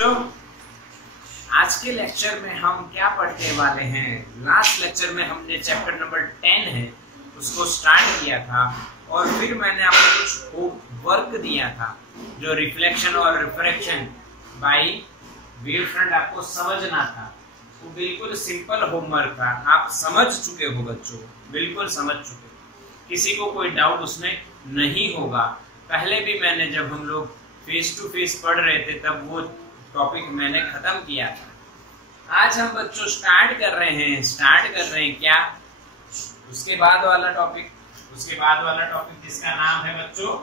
बच्चों, आज के लेक्चर में हम क्या पढ़ने वाले हैं। लास्ट लेक्चर में हमने चैप्टर नंबर 10 है उसको स्टार्ट किया था और फिर मैंने आपको कुछ वर्क दिया था जो रिफ्लेक्शन और रिफ्रैक्शन बाय वेव फ्रंट आपको समझना था। वो बिल्कुल सिंपल होमवर्क था, आप समझ चुके हो बच्चों, बिल्कुल समझ चुके। किसी को कोई डाउट उसमें नहीं होगा। पहले भी मैंने जब हम लोग फेस टू फेस पढ़ रहे थे तब वो टॉपिक मैंने खत्म किया था। आज हम बच्चों स्टार्ट कर रहे हैं क्या, उसके बाद वाला टॉपिक जिसका नाम है बच्चों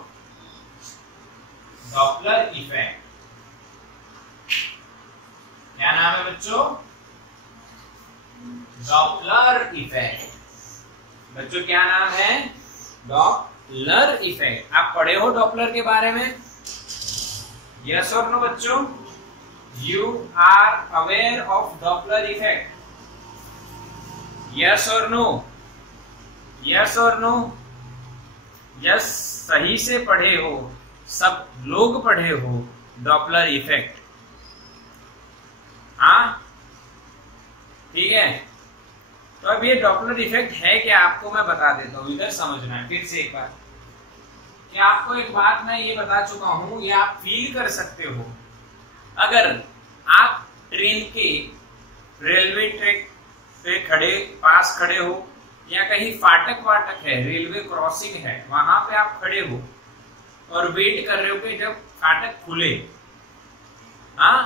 डॉपलर इफेक्ट। क्या नाम है बच्चों? Doppler effect. बच्चों क्या नाम है? Doppler effect. आप पढ़े हो डॉपलर के बारे में? यस और नो बच्चों? You are aware of Doppler effect? Yes or no? Yes or no? Yes, सही से पढ़े हो, सब लोग पढ़े हो डॉपलर इफेक्ट। हाँ ठीक है। तो अब ये डॉपलर इफेक्ट है क्या, आपको मैं बता देता हूँ, इधर समझना है फिर से एक बार। क्या आपको एक बात मैं ये बता चुका हूँ, ये आप फील कर सकते हो। अगर आप ट्रेन के रेलवे ट्रैक पे पास खड़े हो या कहीं फाटक है, रेलवे क्रॉसिंग है, वहां पे आप खड़े हो और वेट कर रहे हो कि जब फाटक खुले। हाँ,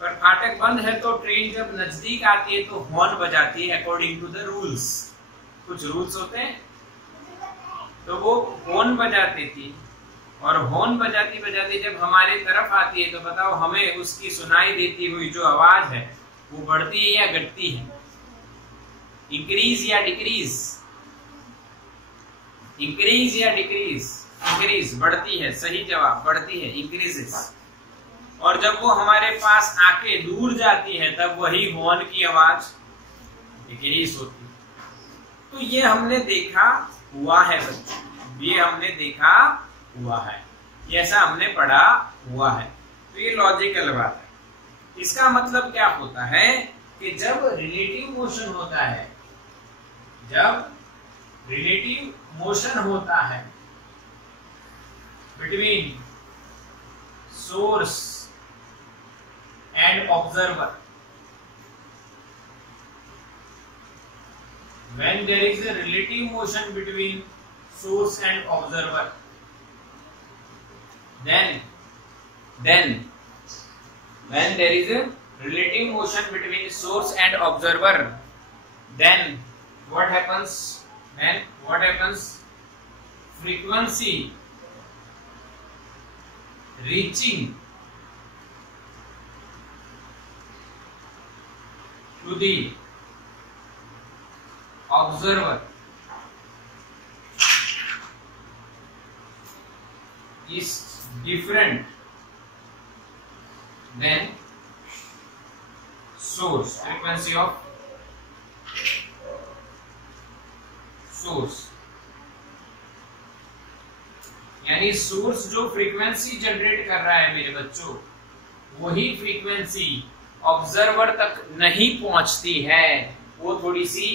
पर फाटक बंद है तो ट्रेन जब नजदीक आती है तो हॉर्न बजाती है अकॉर्डिंग टू द रूल्स। कुछ रूल्स होते हैं, तो वो हॉर्न बजाती थी और हॉर्न बजाती जब हमारे तरफ आती है तो बताओ हमें उसकी सुनाई देती हुई जो आवाज है वो बढ़ती है या घटती है? इंक्रीज या डिक्रीज? इंक्रीज या डिक्रीज? इंक्रीज, बढ़ती है। सही जवाब, बढ़ती है, इंक्रीजेस। और जब वो हमारे पास आके दूर जाती है तब वही हॉर्न की आवाज डिक्रीज होती है। तो ये हमने देखा हुआ है बच्चों, ये हमने देखा हुआ है, ये ऐसा हमने पढ़ा हुआ है। तो ये लॉजिकल बात है। इसका मतलब क्या होता है कि जब रिलेटिव मोशन होता है, between source and observer, when there is a relative motion between source and observer, then when there is a relative motion between source and observer, then what happens? Frequency reaching to the observer is different than source, frequency of source। यानी source जो frequency generate कर रहा है मेरे बच्चों, वही frequency observer तक नहीं पहुंचती है, वो थोड़ी सी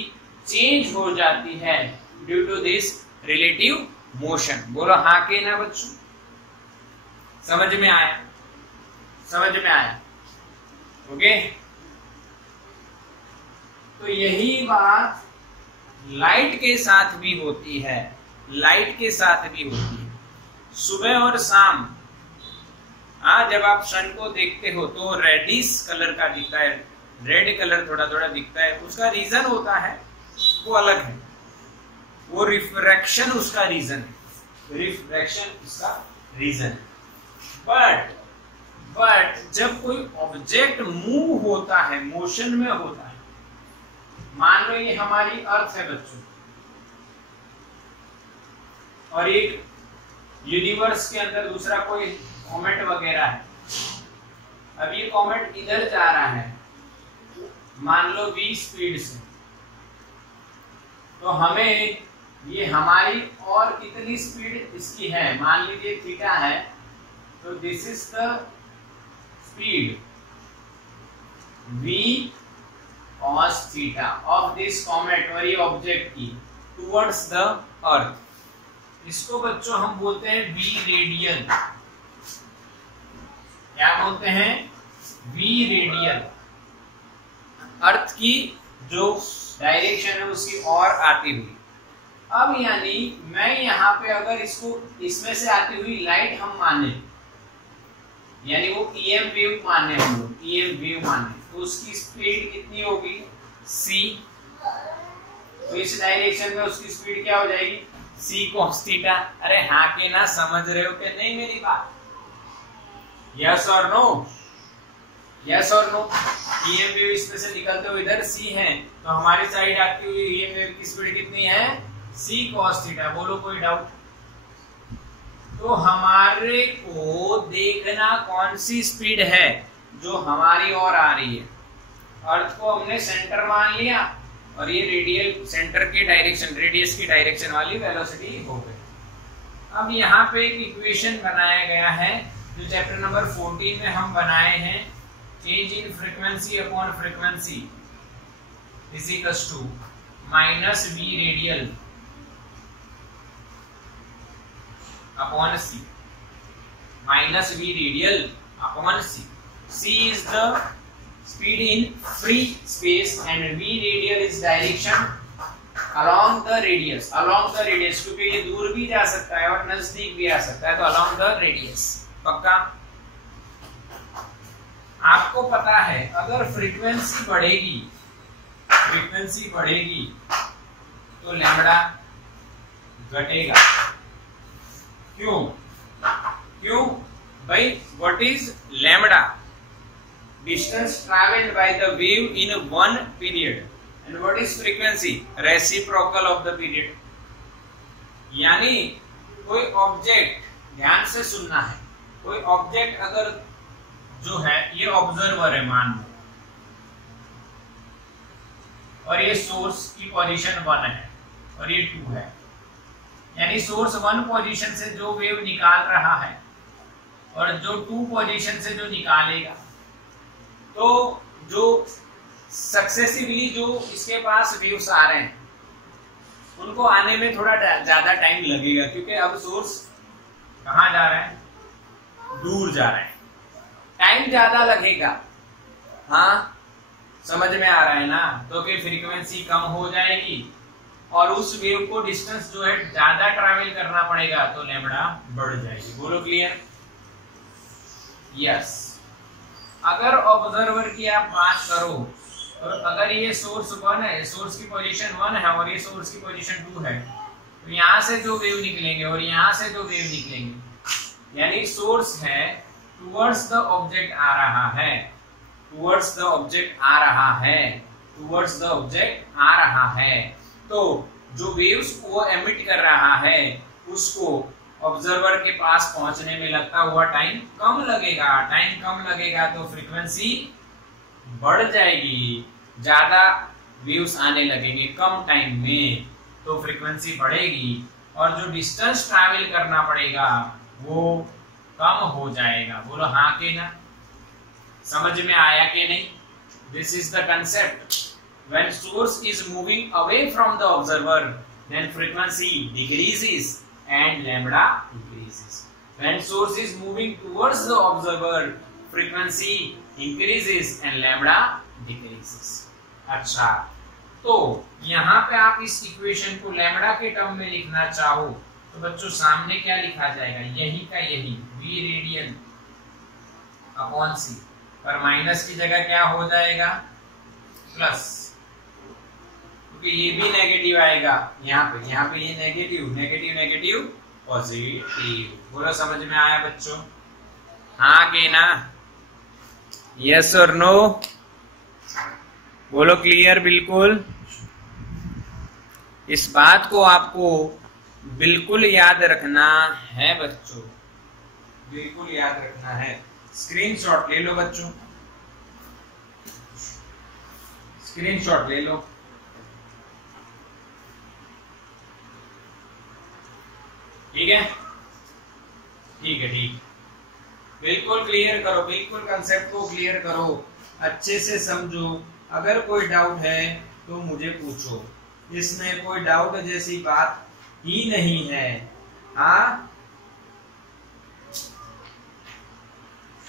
चेंज हो जाती है due to this relative motion. बोलो हाँ के ना बच्चों? समझ में आया? ओके। तो यही बात लाइट के साथ भी होती है, सुबह और शाम। जब आप सन को देखते हो तो रेडिश कलर का दिखता है, रेड कलर थोड़ा दिखता है। उसका रीजन होता है, वो अलग है, वो रिफ्रैक्शन उसका रीजन है। बट जब कोई ऑब्जेक्ट मूव होता है, मोशन में होता है, मान लो ये हमारी अर्थ है बच्चों और एक यूनिवर्स के अंदर दूसरा कोई कॉमेट वगैरह है। अब ये कॉमेट इधर जा रहा है, मान लो v स्पीड से, तो हमें ये हमारी और कितनी स्पीड इसकी है, मान लीजिए थीटा है, तो this is the speed v cos theta of this comet और ये ऑब्जेक्ट की टुवर्ड्स द अर्थ। इसको बच्चों हम बोलते हैं v रेडियल। क्या बोलते हैं? v radial. अर्थ की जो डायरेक्शन है उसकी और आती हुई। अब यानी मैं यहाँ पे अगर इसको इसमें से आती हुई लाइट हम माने, यानी वो EM वेव माने, हम लोग EM वेव माने, तो उसकी स्पीड कितनी होगी? c। तो इस डायरेक्शन में उसकी स्पीड क्या हो जाएगी? c cos theta. अरे हाँ के ना, समझ रहे हो कि नहीं मेरी बात? यस और नो? यस और नो? EM वेव इसमें से निकलते हुए इधर c है, तो हमारी साइड आती हुई EM वेव की स्पीड कितनी है? c cos theta. बोलो कोई डाउट? तो हमारे को देखना कौन सी स्पीड है जो हमारी ओर आ रही है। अर्थ को हमने सेंटर मान लिया और ये रेडियल सेंटर के डायरेक्शन, रेडियस की डायरेक्शन वाली वेलोसिटी हो गई। अब यहाँ पे एक इक्वेशन बनाया गया है जो चैप्टर नंबर 14 में हम बनाए हैं। Change in frequency upon frequency is equals to minus v radial upon c, minus v radial upon c। c is the speed in free space and v radial is direction along the radius, along the radius, क्योंकि ये दूर भी जा सकता है और नजदीक भी आ सकता है, तो along the radius। पक्का? आपको पता है अगर फ्रीक्वेंसी बढ़ेगी, फ्रीक्वेंसी बढ़ेगी तो लैम्बडा घटेगा। क्यों? क्यों भाई? What is lambda? Distance travelled by the wave in one period. And what is frequency? Reciprocal of the period. यानी कोई ऑब्जेक्ट, ध्यान से सुनना है, कोई ऑब्जेक्ट अगर जो है, ये ऑब्जर्वर है मान लो, और ये सोर्स की पोजीशन 1 है और ये 2 है, यानी सोर्स 1 पोजीशन से जो वेव निकाल रहा है और जो 2 पोजीशन से जो निकालेगा, तो जो सक्सेसिवली जो इसके पास वेव्स आ रहे हैं उनको आने में थोड़ा ज्यादा टाइम लगेगा, क्योंकि अब सोर्स कहाँ जा रहा है? दूर जा रहा है, टाइम ज्यादा लगेगा। हाँ, समझ में आ रहा है ना? तो कि फ्रीक्वेंसी कम हो जाएगी और उस वेव को डिस्टेंस जो है ज्यादा ट्रैवल करना पड़ेगा, तो लैम्बडा बढ़ जाएगी। बोलो क्लियर? यस। अगर ऑब्जर्वर की आप बात करो, तो अगर ये सोर्स 1 है, सोर्स की पोजीशन 1 है और ये सोर्स की पोजीशन 2 है, तो यहाँ से जो वेव निकलेंगे और यहाँ से जो वेव निकलेंगे, यानी सोर्स है टुवर्ड्स द ऑब्जेक्ट आ रहा है, टुवर्ड्स द ऑब्जेक्ट आ रहा है, टुवर्ड्स द ऑब्जेक्ट आ रहा है, तो जो वेव्स को एमिट कर रहा है उसको ऑब्जर्वर के पास पहुंचने में लगता हुआ टाइम कम लगेगा। टाइम कम लगेगा तो फ्रीक्वेंसी बढ़ जाएगी, ज्यादा वेव्स आने लगेंगे कम टाइम में, तो फ्रीक्वेंसी बढ़ेगी और जो डिस्टेंस ट्रैवल करना पड़ेगा वो कम हो जाएगा। बोलो हाँ के ना? समझ में आया कि नहीं? This is the concept. When source is moving away from the observer, then frequency decreases and lambda increases. When source is moving towards the observer, frequency increases and lambda decreases. अच्छा, तो यहाँ पे आप इस इक्वेशन को lambda के term में लिखना चाहो तो बच्चों सामने क्या लिखा जाएगा? यही का यही v रेडियल अपॉन c, पर माइनस की जगह क्या हो जाएगा? प्लस, क्योंकि ये भी नेगेटिव आएगा यहाँ पे ये नेगेटिव नेगेटिव नेगेटिव पॉजिटिव। बोलो समझ में आया बच्चों? हाँ के ना? यस और नो? बोलो क्लियर? बिल्कुल। इस बात को आपको बिल्कुल याद रखना है बच्चों, बिल्कुल याद रखना है। स्क्रीनशॉट ले लो बच्चों, स्क्रीनशॉट ले लो। ठीक है, ठीक है, ठीक। बिल्कुल क्लियर करो, बिल्कुल कंसेप्ट को क्लियर करो। अच्छे से समझो, अगर कोई डाउट है तो मुझे पूछो, इसमें कोई डाउट जैसी बात ही नहीं है। हाँ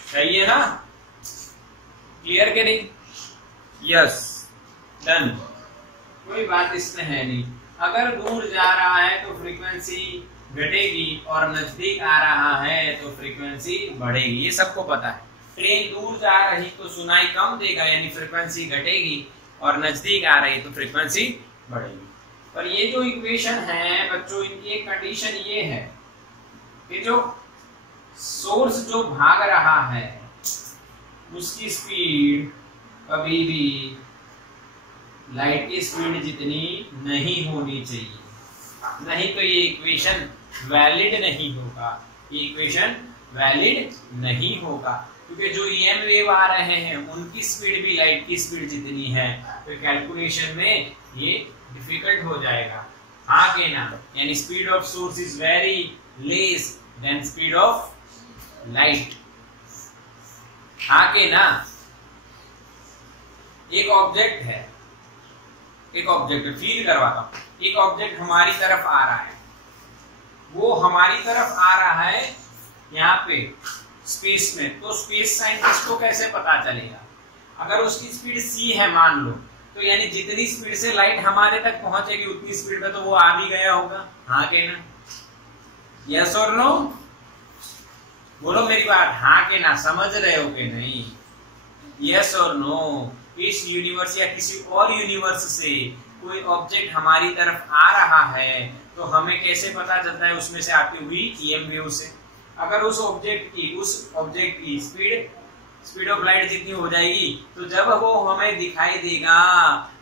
सही है ना, क्लियर के नहीं? यस डन, कोई बात इसमें है नहीं। अगर दूर जा रहा है तो फ्रीक्वेंसी घटेगी और नजदीक आ रहा है तो फ्रीक्वेंसी बढ़ेगी, ये सबको पता है। ट्रेन दूर जा रही तो सुनाई कम देगा यानी फ्रीक्वेंसी घटेगी, और नजदीक आ रही तो फ्रीक्वेंसी बढ़ेगी। पर ये जो इक्वेशन है बच्चों, इनकी एक कंडीशन ये है कि जो सोर्स जो भाग रहा है उसकी स्पीड कभी भी लाइट की स्पीड जितनी नहीं होनी चाहिए, नहीं तो ये इक्वेशन वैलिड नहीं होगा, ये इक्वेशन वैलिड नहीं होगा। क्योंकि जो ईएम वेव आ रहे हैं उनकी स्पीड भी लाइट की स्पीड जितनी है, तो कैलकुलेशन में ये डिफिकल्ट हो जाएगा। हाँ के ना, यानी speed of source is very less than speed of light. हाँ के ना, एक ऑब्जेक्ट है, एक ऑब्जेक्ट फील करवाता हूं, एक ऑब्जेक्ट हमारी तरफ आ रहा है, वो हमारी तरफ आ रहा है यहाँ पे स्पेस में, तो स्पेस साइंटिस्ट को कैसे पता चलेगा? अगर उसकी स्पीड c है मान लो, तो यानी जितनी स्पीड से लाइट हमारे तक पहुंचेगी उतनी स्पीड में तो वो आ भी गया होगा। हाँ के ना, यस और नो? बोलो मेरी बात, हाँ के ना, समझ रहे हो कि नहीं? यस और नो? इस यूनिवर्स या किसी और यूनिवर्स से कोई ऑब्जेक्ट हमारी तरफ आ रहा है तो हमें कैसे पता चलता है? उसमें से आती हुई ईएम वेव से। अगर उस ऑब्जेक्ट की स्पीड ऑफ लाइट जितनी हो जाएगी तो जब वो हमें दिखाई देगा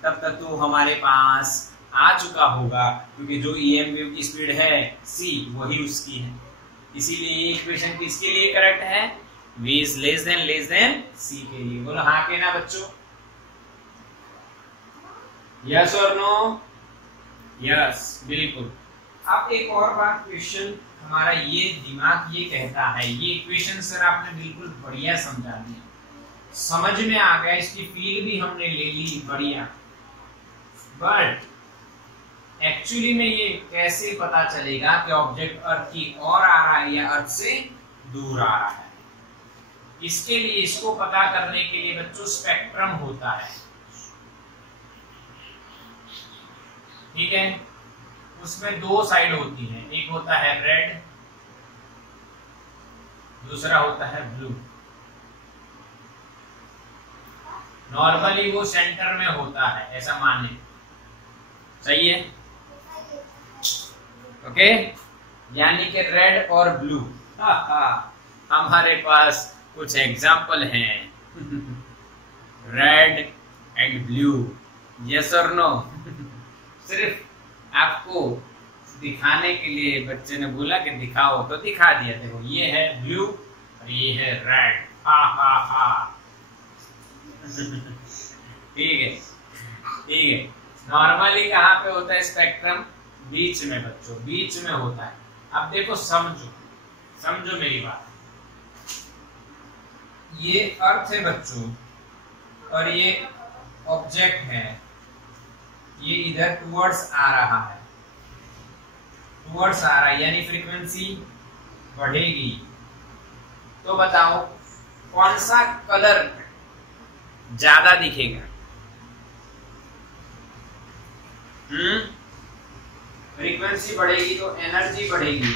तब तक तो हमारे पास आ चुका होगा, क्योंकि जो ईएम वेव की स्पीड है c वही उसकी है। इसीलिए ये इक्वेशन किसके लिए करेक्ट है? v is less than c के लिए। बोलो हाँ के ना बच्चों? यस और नो? यस बिल्कुल। अब एक और बात, क्वेश्चन हमारा ये दिमाग ये कहता है, ये इक्वेशन सर आपने बिल्कुल बढ़िया समझा दिया, समझ में आ गया, इसकी फील भी हमने ले ली बढ़िया, बट एक्चुअली में ये कैसे पता चलेगा कि ऑब्जेक्ट अर्थ की ओर आ रहा है या अर्थ से दूर आ रहा है? इसके लिए, इसको पता करने के लिए बच्चों स्पेक्ट्रम होता है, ठीक है? उसमें दो साइड होती है, एक होता है रेड, दूसरा होता है ब्लू। नॉर्मली वो सेंटर में होता है, ऐसा माने, सही है? ओके, यानी कि रेड और ब्लू। हमारे पास कुछ एग्जाम्पल हैं, रेड एंड ब्लू, यस और नो? सिर्फ आपको दिखाने के लिए बच्चे ने बोला कि दिखाओ, तो दिखा दिया। देखो ये है ब्लू और ये है रेड। हा हा हा ठीक है, ठीक है। नॉर्मली कहाँ पे होता है स्पेक्ट्रम? बीच में बच्चों, बीच में होता है। अब देखो, समझो मेरी बात। ये अर्थ है बच्चों और ये ऑब्जेक्ट है, ये इधर टुवर्ड्स आ रहा है, टुवर्ड्स आ रहा है, यानी फ्रीक्वेंसी बढ़ेगी। तो बताओ कौन सा कलर ज्यादा दिखेगा? फ्रीक्वेंसी बढ़ेगी तो एनर्जी बढ़ेगी,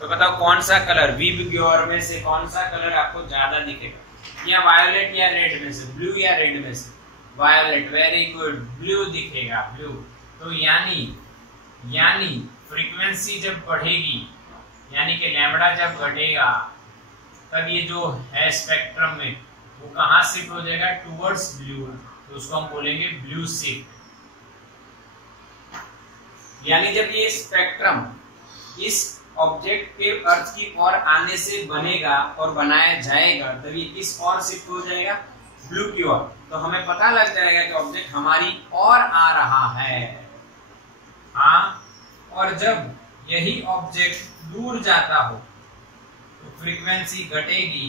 तो बताओ कौन सा कलर वी और में से कौन सा कलर आपको ज्यादा दिखेगा? या वायोलेट या रेड में से? ब्लू या रेड में से? वायोलेट, वेरी गुड, ब्लू दिखेगा, ब्लू। तो यानी फ्रीक्वेंसी जब बढ़ेगी, यानी कि लैम्बडा जब घटेगा, तब ये जो है स्पेक्ट्रम में वो कहाँ शिफ्ट हो जाएगा? Towards blue. तो उसको हम बोलेंगे ब्लू शिफ्ट। यानी जब ये स्पेक्ट्रम इस ऑब्जेक्ट के अर्थ की ओर आने से बनेगा और बनाया जाएगा, तब ये किस ओर शिफ्ट हो जाएगा? ब्लू की ओर। तो हमें पता लग जाएगा कि ऑब्जेक्ट हमारी ओर आ रहा है। हाँ, और जब यही ऑब्जेक्ट दूर जाता हो तो फ्रीक्वेंसी घटेगी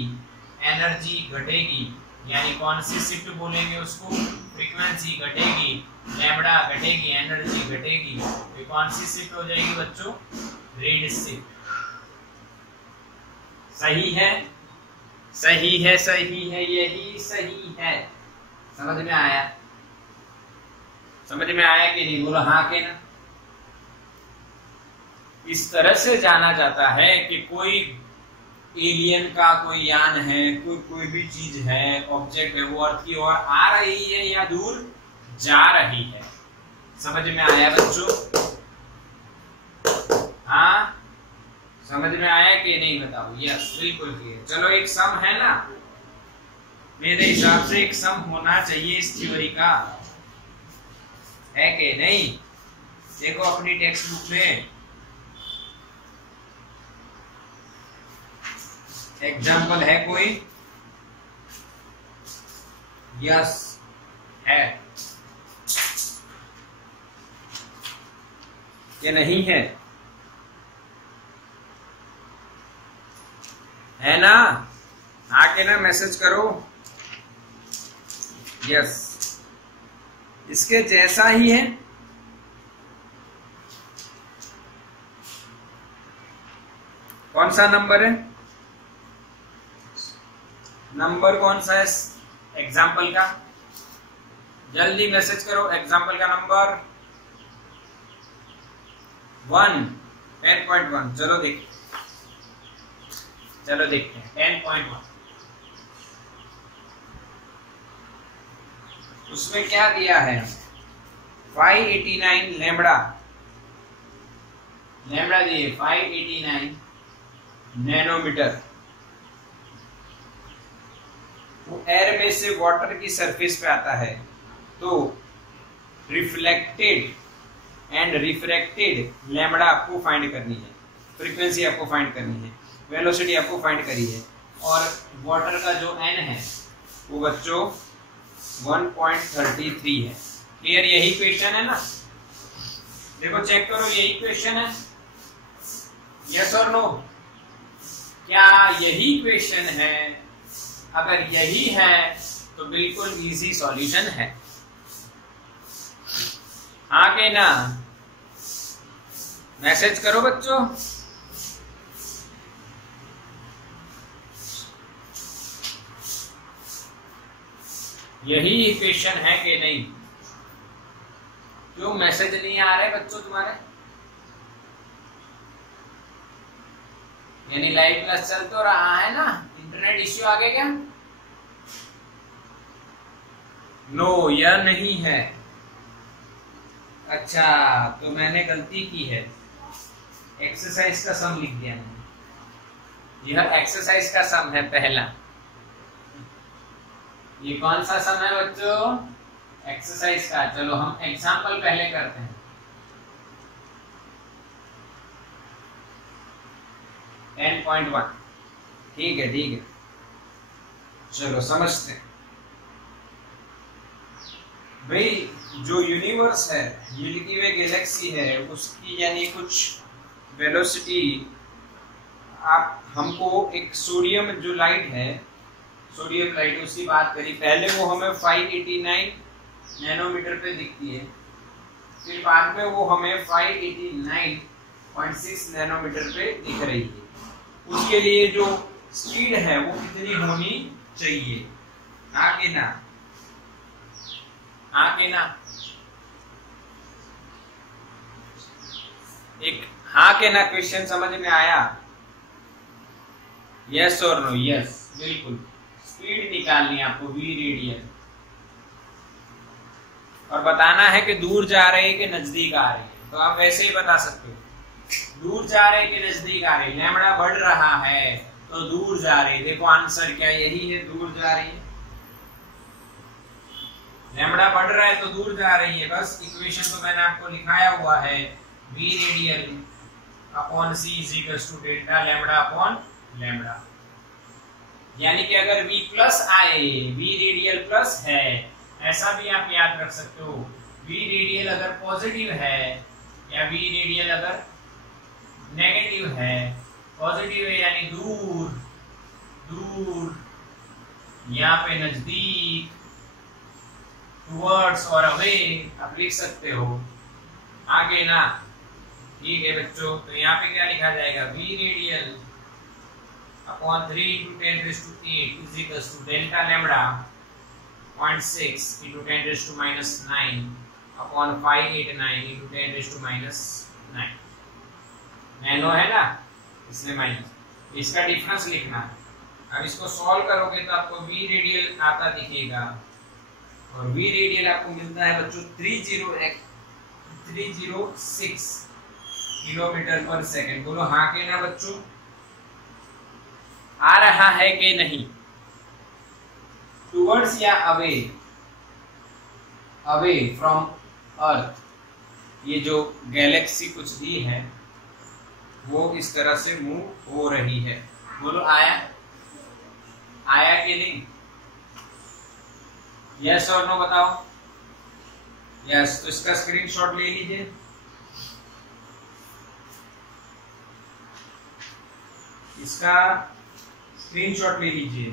एनर्जी घटेगी, यानी कौन सी शिफ्ट बोलेंगे उसको, फ्रीक्वेंसी घटेगी, लैम्बडा घटेगी, एनर्जी घटेगी, ये कौन सी शिफ्ट हो जाएगी बच्चों, रेड शिफ्ट। सही है, सही है, सही है, यही सही है। समझ में आया, समझ में आया कि नहीं, बोलो हाँ के ना। इस तरह से जाना जाता है कि कोई एलियन का कोई यान है, कोई भी चीज है, ऑब्जेक्ट है, वो अर्थ की ओर आ रही है या दूर जा रही है। समझ में आया बच्चों, हाँ समझ में आया कि नहीं बताओ, यस बिल्कुल क्लियर। चलो एक सम है ना, मेरे हिसाब से एक सम होना चाहिए इस थ्योरी का, है कि नहीं। देखो अपनी टेक्स्ट बुक में एग्जाम्पल है कोई, यस है कि नहीं है, है ना, आके ना मैसेज करो, यस इसके जैसा ही है। कौन सा नंबर है, नंबर कौन सा है एग्जाम्पल का, जल्दी मैसेज करो। एग्जाम्पल का नंबर 10.1। चलो देखते, चलो देखते हैं 10.1। उसमें क्या दिया है, 589 लैम्बडा, लैम्बडा दिए 589 नैनोमीटर। वो एयर में से वाटर की सरफेस पे आता है, तो रिफ्लेक्टेड एंड रिफ्रैक्टेड लैम्बडा आपको फाइंड करनी है, फ्रीक्वेंसी आपको फाइंड करनी है, वेलोसिटी आपको फाइंड करी है, और वाटर का जो एन है वो बच्चों 1.33 है। क्लियर, यही क्वेश्चन है ना, देखो चेक करो, यही क्वेश्चन है, यस और नो, क्या यही क्वेश्चन है? अगर यही है तो बिल्कुल इजी सॉल्यूशन है, आगे ना मैसेज करो बच्चों। यही इक्वेशन है कि नहीं? क्यों मैसेज नहीं आ रहे बच्चों तुम्हारे? यानी लाइव क्लास चल तो रहा है ना, इंटरनेट इश्यू आ गया क्या? नो, यह नहीं है। अच्छा, तो मैंने गलती की है, एक्सरसाइज का सम लिख दिया मैंने। यह एक्सरसाइज का सम है पहला। ये कौन सा सम है बच्चों? एक्सरसाइज का। चलो हम एग्जाम्पल पहले करते हैं। 10.1 ठीक है, ठीक है, चलो समझते हैं भाई। जो यूनिवर्स है, मिल्की वे गैलेक्सी है, उसकी यानी कुछ वेलोसिटी, आप हमको एक सोडियम जो लाइट है, सोडियम लाइट, उसकी बात करी पहले, वो हमें 589 नैनोमीटर पे दिखती है, फिर बाद में वो हमें 589.6 नैनोमीटर पे दिख रही है। उसके लिए जो स्पीड है वो कितनी होनी चाहिए? आगे ना, आगे ना, एक हाँ के ना क्वेश्चन समझ में आया? यस और नो? यस बिल्कुल। स्पीड निकालनी है आपको, वी रेडियन, और बताना है कि दूर जा रही है कि नजदीक आ रही है। तो आप वैसे ही बता सकते हो, दूर जा रहे कि नजदीक आ रही। लैम्बडा बढ़ रहा है तो दूर जा रही। देखो आंसर क्या यही है, दूर जा रही है। लैम्बडा बढ़ रहा है तो दूर जा रही है, बस इक्वेशन तो मैंने आपको लिखाया हुआ है, v radial upon c is equals to delta lambda upon lambda. यानी कि अगर v प्लस आए, v रेडियल प्लस है, ऐसा भी आप याद रख सकते हो। v रेडियल अगर पॉजिटिव है या v रेडियल अगर नेगेटिव है, पॉजिटिव है यानी दूर, दूर यहाँ पे नजदीक, टुवर्ड्स और अवे आप लिख सकते हो, आगे ना। ठीक है बच्चों, तो यहाँ पे क्या लिखा जाएगा, v radial upon 3 into 10 raised to 8 is equals to delta lambda 0.6 into 10 raised to minus 9 upon 589 into 10 raised to minus 9। Nano है ना, इसमें माइनस, इसका डिफरेंस लिखना है। अब इसको सॉल्व करोगे तो आपको v रेडियल आता दिखेगा, और v रेडियल आपको मिलता है बच्चों 306 किलोमीटर पर सेकंड। बोलो हाँ के ना बच्चों, आ रहा है कि नहीं? टुवर्ड्स या अवे, अवे फ्रॉम अर्थ, ये जो गैलेक्सी कुछ दी है वो इस तरह से मूव हो रही है। बोलो आया, आया कि नहीं? यस और नो बताओ। यस, तो इसका स्क्रीनशॉट ले लीजिए। इसका स्क्रीनशॉट ले लीजिए।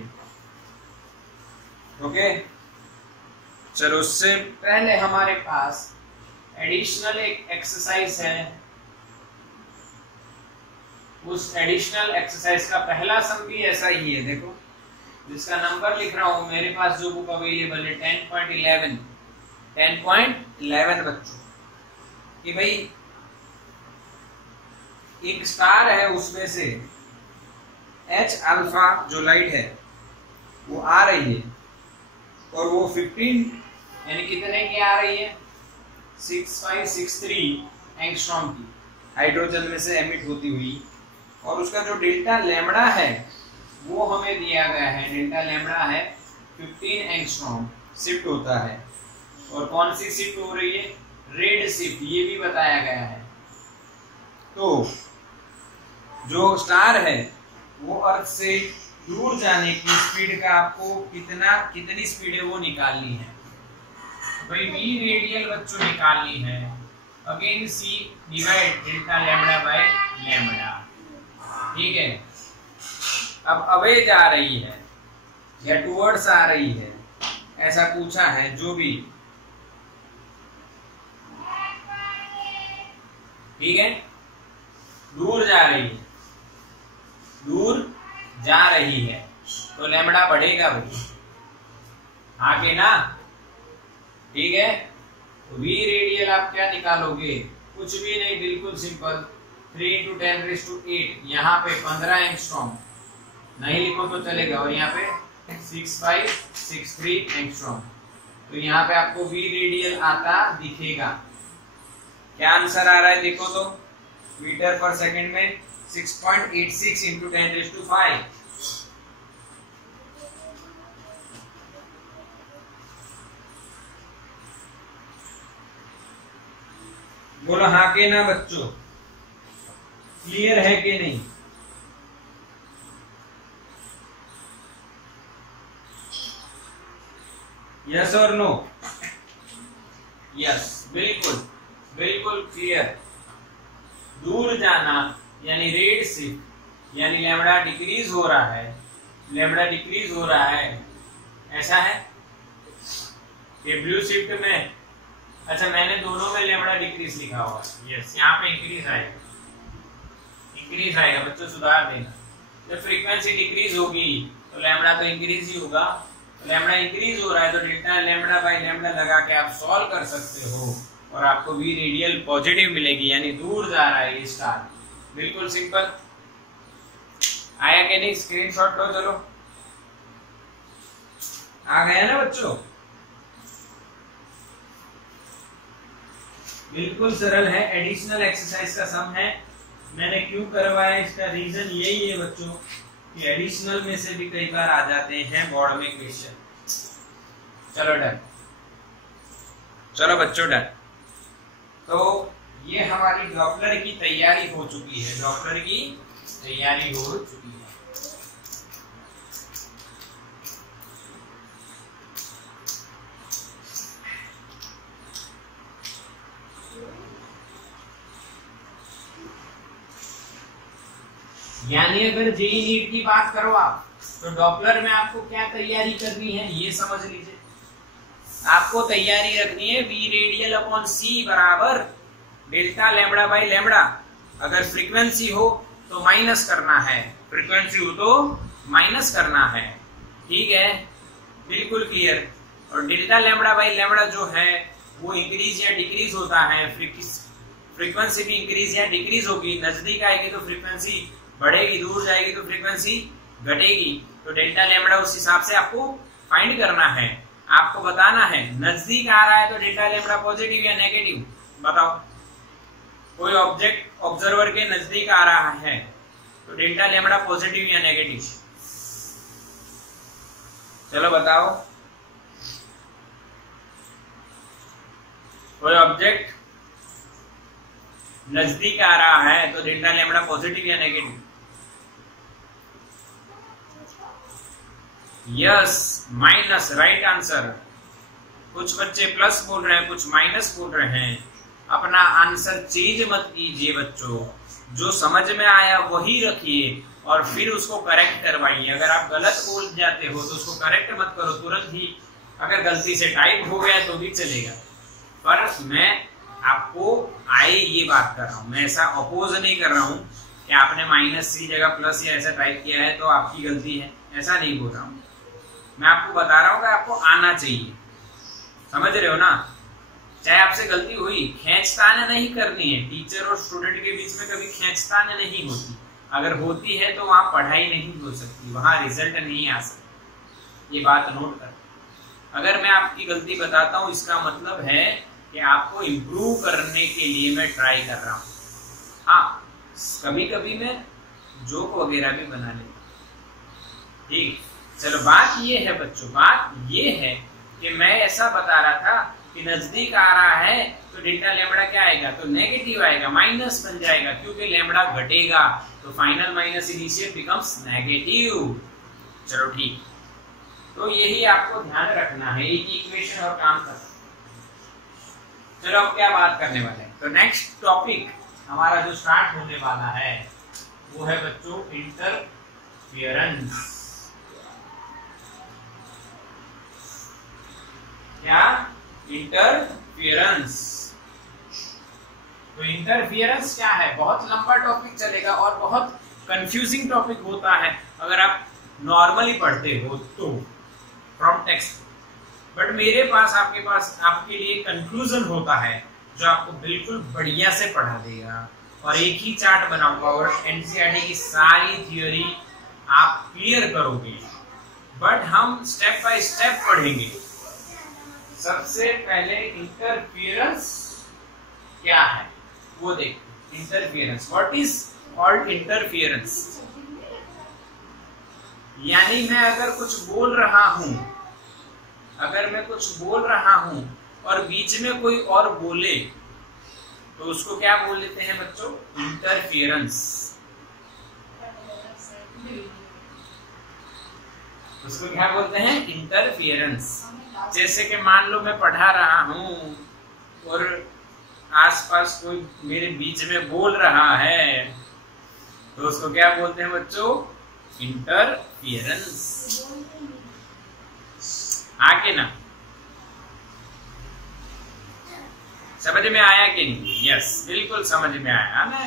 ओके, चलो उससे पहले हमारे पास एडिशनल एक एक्सरसाइज है। उस एडिशनल एक्सरसाइज का पहला सम भी ऐसा ही है, देखो जिसका नंबर लिख रहा हूं, मेरे पास जो बुक अवेलेबल है 10.11 बच्चों, कि भाई एक स्टार है, उसमें से H अल्फा जो लाइट है वो आ रही है, और वो 15 यानी कितने की आ रही है, 6563 एंगस्ट्रॉम की हाइड्रोजन में से एमिट होती हुई, और उसका जो डेल्टा लैम्बडा है वो हमें दिया गया है, डेल्टा लैम्बडा है 15 एंगस्ट्रॉम शिफ्ट होता है। और कौन सी शिफ्ट हो रही है, रेड शिफ्ट, ये भी बताया गया है। तो जो स्टार है वो अर्थ से दूर जाने की स्पीड का आपको कितनी स्पीड है वो निकालनी है। भाई v रेडियल बच्चों निकालनी है, again c divide delta lambda by lambda. ठीक है, अब अवे जा रही है या टुवर्ड्स आ रही है, ऐसा पूछा है, जो भी। ठीक है, दूर जा रही है, दूर जा रही है, तो लैम्बडा बढ़ेगा भाई, आगे ना। ठीक है, तो v रेडियल आप क्या निकालोगे, कुछ भी नहीं, बिल्कुल सिंपल, 3 into 10 raised to 8, यहाँ पे 15 एंगस्ट्रॉम, नहीं लिखो तो चलेगा, और यहाँ पे 6563 एंगस्ट्रॉम। तो यहाँ पे आपको v रेडियल आता दिखेगा। क्या आंसर आ रहा है देखो तो, मीटर पर सेकंड में 6.86 into 10 raised to 5। बोलो हाँ के ना बच्चों, क्लियर है कि नहीं? यस और नो? यस, बिल्कुल बिल्कुल क्लियर। दूर जाना यानी रेड शिफ्ट, यानी लैम्बडा डिक्रीज हो रहा है, लैम्बडा डिक्रीज हो रहा है, ऐसा है कि ब्लू शिफ्ट में, अच्छा मैंने दोनों में लैम्बडा डिक्रीज लिखा हुआ है। यस, यहाँ पे इंक्रीज आएगा, इंक्रीज आएगा बच्चों, सुधार देना। जब फ्रीक्वेंसी डिक्रीज होगी तो लैम्बडा तो इंक्रीज ही होगा, तो लैम्बडा इंक्रीज हो रहा है, तो डेल्टा लैम्बडा बाय लैम्बडा लगा के आप सॉल्व कर सकते हो, और आपको v रेडियल पॉजिटिव मिलेगी, यानी दूर जा रहा है ये स्टार। बिल्कुल सिंपल। आया कि नहीं? स्क्रीनशॉट लो, चलो आ गया ना बच्चों? बिल्कुल सरल है, एडिशनल एक्सरसाइज का सम है। मैंने क्यों करवाया, इसका रीजन यही है बच्चों कि एडिशनल में से भी कई बार आ जाते हैं बोर्ड में क्वेश्चन। चलो डन, चलो बच्चों डन। तो ये हमारी डॉपलर की तैयारी हो चुकी है, डॉपलर की तैयारी हो चुकी है। यानी अगर जेई नीट की बात करो आप, तो डॉपलर में आपको क्या तैयारी करनी है ये समझ लीजिए। आपको तैयारी रखनी है v रेडियल अपॉन c बराबर डेल्टा लैम्बडा बाई लैम्बडा। अगर फ्रीक्वेंसी हो तो माइनस करना है, फ्रीक्वेंसी हो तो माइनस करना है, ठीक है, बिल्कुल क्लियर। और डेल्टा लैम्बडा बाई लैम्बडा जो है वो इंक्रीज या डिक्रीज होता है, फ्रीक्वेंसी भी इंक्रीज या डिक्रीज होगी, नजदीक आएगी तो फ्रीक्वेंसी बढ़ेगी, दूर जाएगी तो फ्रीक्वेंसी घटेगी। तो डेल्टा लैम्बडा उस हिसाब से आपको फाइंड करना है, आपको बताना है। नजदीक आ रहा है तो डेल्टा लैम्बडा पॉजिटिव या नेगेटिव बताओ। कोई ऑब्जेक्ट ऑब्जर्वर के नजदीक आ रहा है तो डेल्टा लैम्बडा पॉजिटिव या नेगेटिव, चलो बताओ। कोई ऑब्जेक्ट नजदीक आ रहा है तो डेल्टा लैम्बडा पॉजिटिव या negative? Yes, minus, right answer. कुछ बच्चे प्लस बोल रहे हैं, कुछ माइनस बोल रहे हैं। अपना आंसर चेंज मत कीजिए बच्चों, जो समझ में आया वही रखिए और फिर उसको करेक्ट करवाइए। अगर आप गलत बोल जाते हो तो उसको करेक्ट मत करो तुरंत ही, अगर गलती से टाइप हो गया तो भी चलेगा। पर मैं आपको आए ये बात कर रहा हूं, मैं ऐसा अपोज नहीं कर रहा हूं कि आपने माइनस की जगह प्लस या ऐसा टाइप किया है तो आपकी गलती है, ऐसा नहीं बोल रहा हूं। मैं आपको बता रहा हूं कि आपको आना चाहिए, समझ रहे हो ना। चाहे आपसे गलती हुई, खींचतान नहीं करनी है। टीचर और स्टूडेंट के बीच में कभी खींचतान नहीं होती, अगर होती है तो वहां पढ़ाई नहीं हो सकती, वहां रिजल्ट नहीं आ सकता, ये बात नोट कर। अगर मैं आपकी गलती बताता हूं इसका मतलब है कि आपको इम्प्रूव करने के लिए मैं ट्राई कर रहा हूं। हाँ, कभी कभी मैं जोक वगैरह भी बना लेता, ठीक। चलो बात ये है बच्चों, बात ये है कि मैं ऐसा बता रहा था कि नजदीक आ रहा है तो डेल्टा लैम्बडा क्या आएगा, तो नेगेटिव आएगा, माइनस बन जाएगा, क्योंकि लैम्बडा घटेगा तो final minus initial becomes negative. चलो ठीक, तो यही आपको ध्यान रखना है, एक इक्वेशन और काम करना। चलो अब क्या बात करने वाले हैं, तो नेक्स्ट टॉपिक हमारा जो स्टार्ट होने वाला है वो है बच्चों इंटरफियरेंस। क्या? इंटरफियरेंस। तो इंटरफियरेंस क्या है? बहुत लंबा टॉपिक चलेगा और बहुत कंफ्यूजिंग टॉपिक होता है अगर आप नॉर्मली पढ़ते हो तो फ्रॉम टेक्स्ट। बट मेरे पास आपके लिए कंक्लूजन होता है जो आपको बिल्कुल बढ़िया से पढ़ा देगा, और एक ही चार्ट बनाऊंगा और एनसीईआरटी की सारी थ्योरी आप क्लियर करोगे। बट हम स्टेप बाय स्टेप पढ़ेंगे। सबसे पहले इंटरफियरेंस क्या है वो देखो। Interference, what is called interference? यानी मैं अगर कुछ बोल रहा हूं, अगर मैं कुछ बोल रहा हूं और बीच में कोई और बोले तो उसको क्या बोल देते हैं बच्चों? इंटरफियरेंस। उसको क्या बोलते हैं? इंटरफियरेंस। जैसे कि मान लो मैं पढ़ा रहा हूं और आसपास कोई मेरे बीच में बोल रहा है तो उसको क्या बोलते हैं बच्चों? इंटरफियरेंस। आगे ना, समझ में आया कि नहीं? यस, बिल्कुल समझ में आया ना,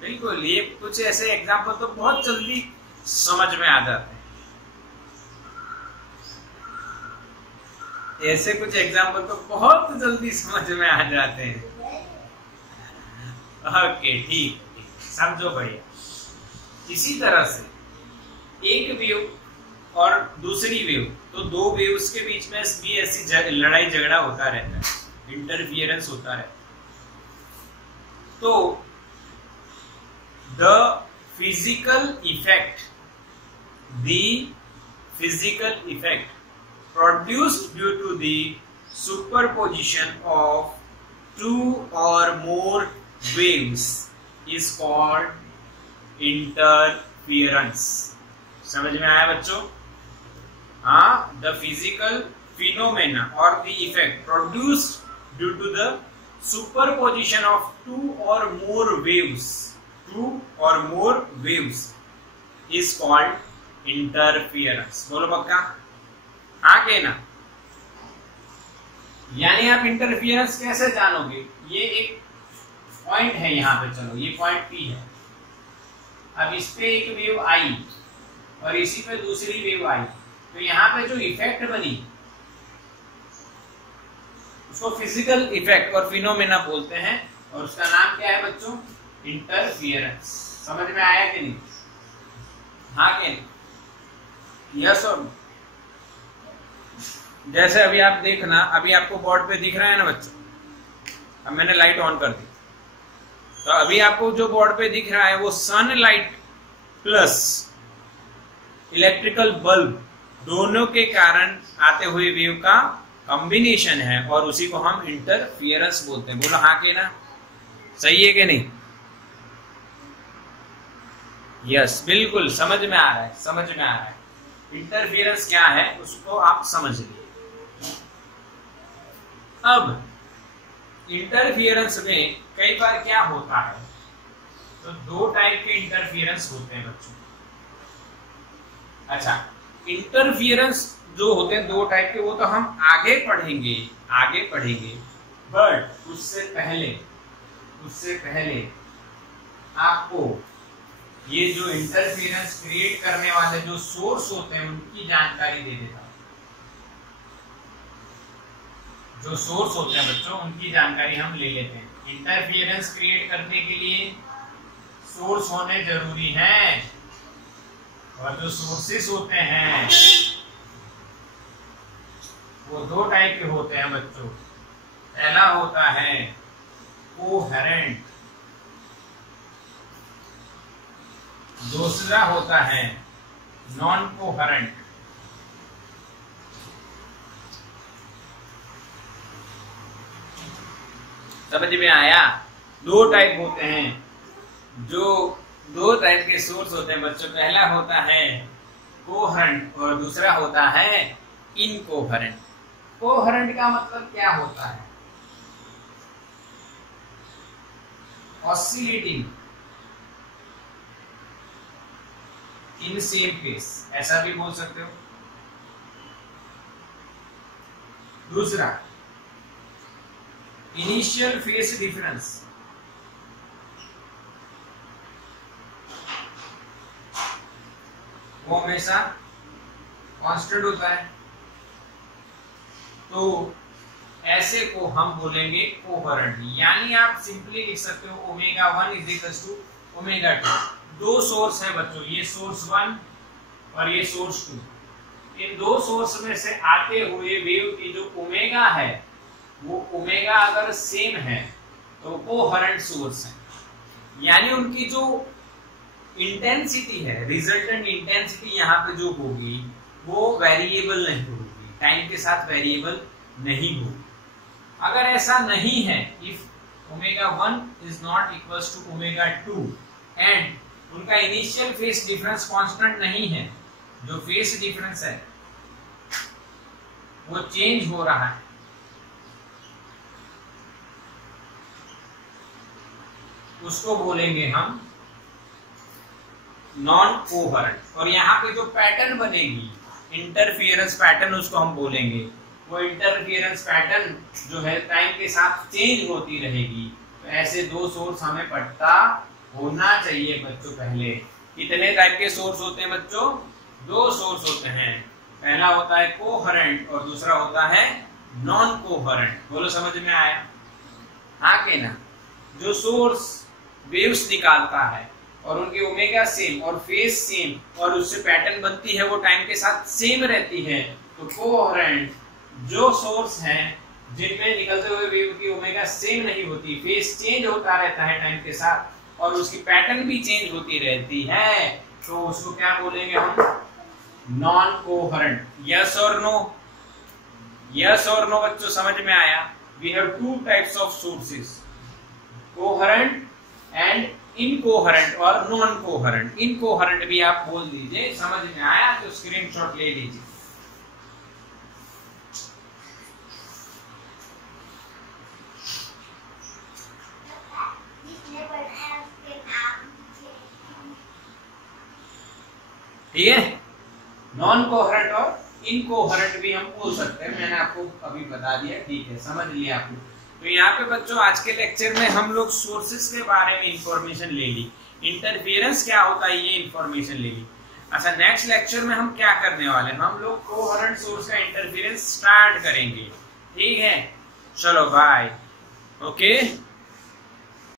बिल्कुल। ये कुछ ऐसे एग्जाम्पल तो बहुत जल्दी समझ में आ जाते हैं, ऐसे कुछ एग्जाम्पल तो बहुत जल्दी समझ में आ जाते हैं। ओके, ठीक, समझो बढ़िया। इसी तरह से एक वेव और दूसरी वेव, तो दो वेव्स के बीच में भी ऐसी लड़ाई झगड़ा होता रहता है, इंटरफियरेंस होता रहता है। तो the physical effect produced due to the superposition of two or more waves is called interference. समझ में आया बच्चों? हाँ, the physical phenomena or the effect produced due to the superposition of two or more waves is called interference. बोलो पक्का? हाँ के ना? यानी आप इंटरफियरेंस कैसे जानोगे? ये एक पॉइंट है यहाँ पे, चलो ये पॉइंट P है। अब इस पे एक वेव आई और इसी पे दूसरी वेव आई, तो यहाँ पे जो इफेक्ट बनी उसको फिजिकल इफेक्ट और फिनोमेना बोलते हैं, और उसका नाम क्या है बच्चों? इंटरफियरेंस। समझ में आया कि नहीं? हाँ कि नहीं? यस और जैसे अभी आप देखना, अभी आपको बोर्ड पे दिख रहा है ना बच्चों, अब मैंने लाइट ऑन कर दी, तो अभी आपको जो बोर्ड पे दिख रहा है वो सनलाइट प्लस इलेक्ट्रिकल बल्ब दोनों के कारण आते हुए वेव का कॉम्बिनेशन है, और उसी को हम इंटरफियरेंस बोलते हैं। बोलो हाँ के ना? सही है कि नहीं? यस, बिल्कुल समझ में आ रहा है, समझ में आ रहा है। इंटरफियरेंस क्या है उसको आप समझ लिए। अब इंटरफियरेंस में कई बार क्या होता है, तो दो टाइप के इंटरफियरेंस होते हैं बच्चों। अच्छा, इंटरफियरेंस जो होते हैं दो टाइप के, वो तो हम आगे पढ़ेंगे, बट उससे पहले आपको ये जो इंटरफियरेंस क्रिएट करने वाले जो सोर्स होते हैं उनकी जानकारी दे देता हूं। जो सोर्स होते हैं बच्चों उनकी जानकारी हम ले लेते हैं। इंटरफियरेंस क्रिएट करने के लिए सोर्स होने जरूरी हैं, और जो सोर्सेस होते हैं वो दो टाइप के होते हैं बच्चों। पहला होता है कोहेरेंट, दूसरा होता है नॉन कोहेरेंट। समझ में आया? दो टाइप होते हैं, जो दो टाइप के सोर्स होते हैं बच्चों। पहला होता है कोहेरेंट और दूसरा होता है इनकोहेरेंट। कोहेरेंट का मतलब क्या होता है? ऑसिलेटिंग इन सेम फेस, ऐसा भी बोल सकते हो। दूसरा इनिशियल फेस डिफरेंस, वो हमेशा कांस्टेंट होता है, तो ऐसे को हम बोलेंगे कोहेरेंट। यानी आप सिंपली लिख सकते हो omega 1 is equal to omega 2। दो सोर्स है बच्चों, ये सोर्स 1 और ये सोर्स 2। इन दो सोर्स में से आते हुए वेव की जो ओमेगा है, वो ओमेगा अगर सेम है तो कोहेरेंट सोर्स है। यानी उनकी जो इंटेंसिटी है, रिजल्टेंट इंटेंसिटी यहाँ पे जो होगी वो वेरिएबल नहीं होगी, टाइम के साथ वेरिएबल नहीं होगी। अगर ऐसा नहीं है, if omega 1 is not equals to omega 2 and उनका इनिशियल फेस डिफरेंस कांस्टेंट नहीं है, जो फेस डिफरेंस है वो चेंज हो रहा है, उसको बोलेंगे हम नॉन कोहेरेंट। और यहाँ पे जो पैटर्न बनेगी इंटरफियरेंस पैटर्न, उसको हम बोलेंगे, वो इंटरफियरेंस पैटर्न जो है टाइम के साथ चेंज होती रहेगी। तो ऐसे दो सोर्स हमें पता होना चाहिए बच्चों। पहले कितने टाइप के सोर्स होते हैं बच्चों? दो सोर्स होते हैं, पहला होता है कोहेरेंट और दूसरा होता है नॉन कोहेरेंट। बोलो समझ में आया? हाँ के ना? जो सोर्स वेव्स निकालता है और उनके ओमेगा सेम और फेस सेम और उससे पैटर्न बनती है, वो टाइम के साथ सेम रहती है, तो कोहेरेंट। जो सोर्स हैं जिनमें निकलते हुए वेव की ओमेगा सेम नहीं होती, फेस चेंज होता रहता है टाइम के साथ और उसकी पैटर्न भी चेंज होती रहती है, तो उसको क्या बोलेंगे हम? Non coherent. यस और नो? यस और नो बच्चों, समझ में आया? We have two types of sources, coherent and incoherent और नॉन कोहेरेंट। इनकोहेरेंट भी आप बोल दीजिए, समझ में आया तो स्क्रीनशॉट ले लीजिए। ठीक है, नॉन कोहेरेंट और इनकोहेरेंट भी हम बोल सकते हैं, मैंने आपको अभी बता दिया, ठीक है, समझ लिया आपको। तो यहाँ पे बच्चों आज के लेक्चर में हम लोग सोर्सेस के बारे में इंफॉर्मेशन ले ली, इंटरफेरेंस क्या होता है ये इंफॉर्मेशन ले ली। अच्छा, नेक्स्ट लेक्चर में हम क्या करने वाले हैं, हम लोग कोहेरेंट सोर्स का इंटरफेरेंस स्टार्ट करेंगे, ठीक है। चलो बाय, ओके।